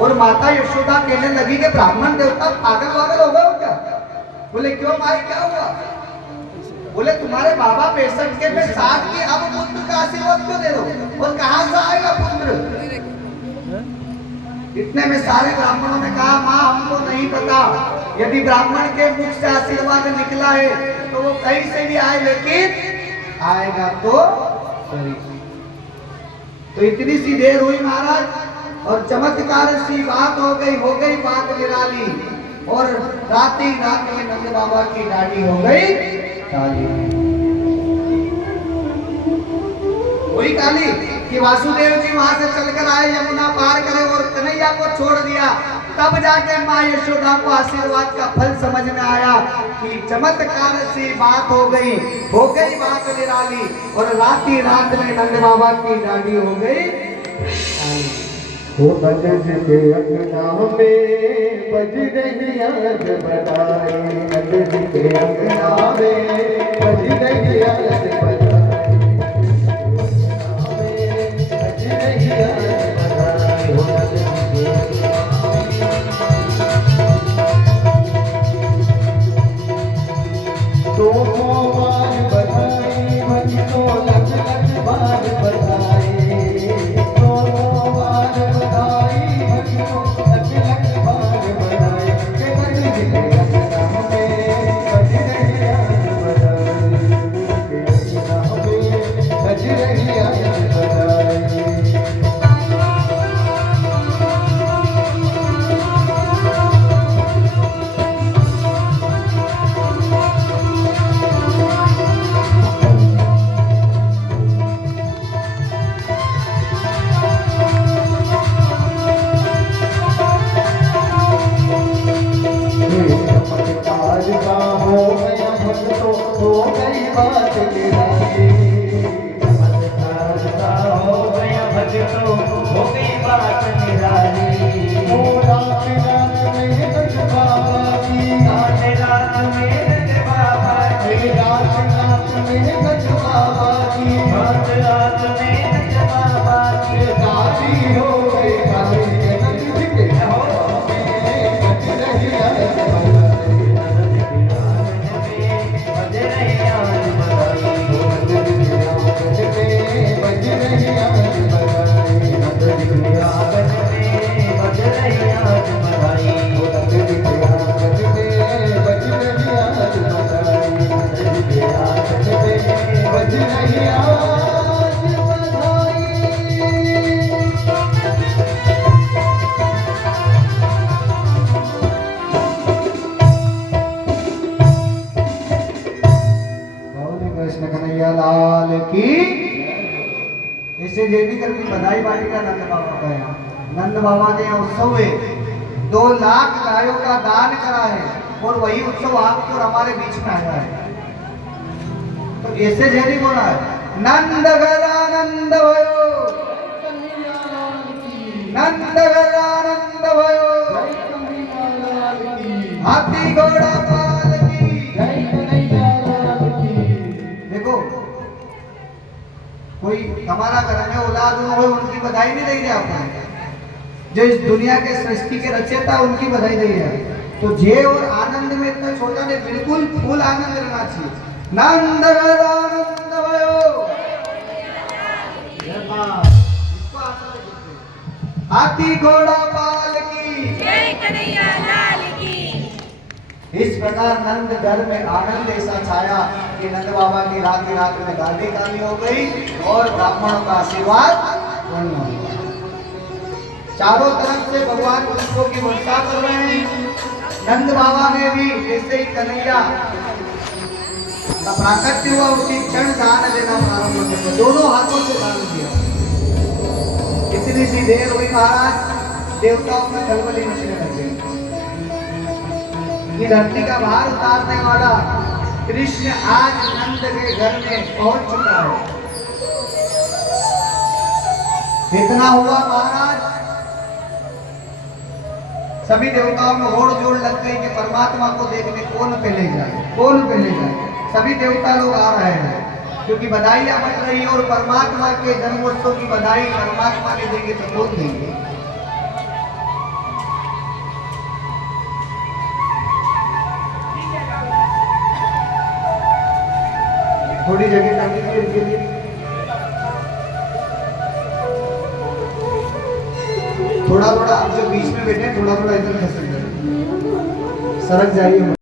और माता यशोदा कहने लगी कि ब्राह्मण देवता पागल वागल हो गए हो क्या? बोले क्यों माई, क्या हुआ? बोले तुम्हारे बाबा 65 के पे 60 की, अब पुत्र का आशीर्वाद क्यों दे दो? और कहां से आएगा पुत्र? इतने में सारे ब्राह्मणों ने कहा माँ हमको नहीं पता, यदि ब्राह्मण के मुख से आशीर्वाद निकला है तो वो कहीं से भी आए, लेकिन आएगा तो सही। तो इतनी सी देर हुई महाराज और चमत्कार सी बात हो गई बात निराली। और रात ही रात में नंद बाबा की दाढ़ी हो गई काली। वही काली कि वासुदेव जी वहां से चलकर आए, यमुना पार करे और कन्हैया को छोड़ दिया। तब जाके माँ यशोदा को आशीर्वाद का फल समझ में आया कि चमत्कार सी बात हो गई बात निराली। और रात ही रात में नंद बाबा की दाढ़ी हो गई। वो बज के अंगना में बज रही आज बधाई, बज के अंगना में बज रही आज बधाई, बज रही आज बधाई। तो बार बधाई बज तो लग लग बार बधाई, लाल की। इसे देवी करके बधाई बाटी का नंद बाबा का यहाँ, नंद बाबा के यहाँ उत्सव है। 2 लाख गायों का दान करा है और वही उत्सव आपको हमारे बीच में आया है। तो ऐसे जैनी बोला है नंद घर आनंद भयो, नंद घर आनंद भयो, हाथी घोड़ा पाल की। देखो कोई हमारा घर में औलाद हो उनकी बधाई नहीं दे रहे आपने, जो इस दुनिया के सृष्टि के रचयिता उनकी बधाई दे रहे हैं। तो जे और आनंद में इतना छोटा नहीं, बिल्कुल फुल आनंद रहना चाहिए। नंद घर आनंद भयो, इसको आनंद बोलते हैं। हाथी घोड़ा पाल की, जय कन्हैया लाल की। इस प्रकार नंद घर में आनंद ऐसा छाया कि नंद बाबा की रात में दाढ़ी काली हो गई और ब्राह्मणों का आशीर्वाद पूर्ण हो गया। चारों तरफ से भगवान पुष्पों की वर्षा कर रहे हैं। नंद बाबा ने भी जैसे ही कन्हैया का प्राकट्य हुआ उसी क्षण दान देना प्रारंभ कर दिया, दोनों हाथों से दान दिया। इतनी सी देर हुई महाराज, देवताओं में खलबली मचने लग गई। ये धरती का भार उतारने वाला कृष्ण आज नंद के घर में पहुंच चुका है। इतना हुआ महाराज, सभी देवताओं में होड़ जोड़ लग गई कि परमात्मा को देखने कौन पहले जाए, कौन पहले जाए। सभी देवता लोग आ रहे हैं क्योंकि बधाइयां बन रही है और परमात्मा के जन्मोत्सव की बधाई परमात्मा ने देंगे तो कौन देंगे। थोड़ी जगह कर दीजिए इनके लिए। थोड़ा थोड़ा आप जो बीच में बैठे हैं थोड़ा थोड़ा इधर खसक जाइए, सरक जाइए।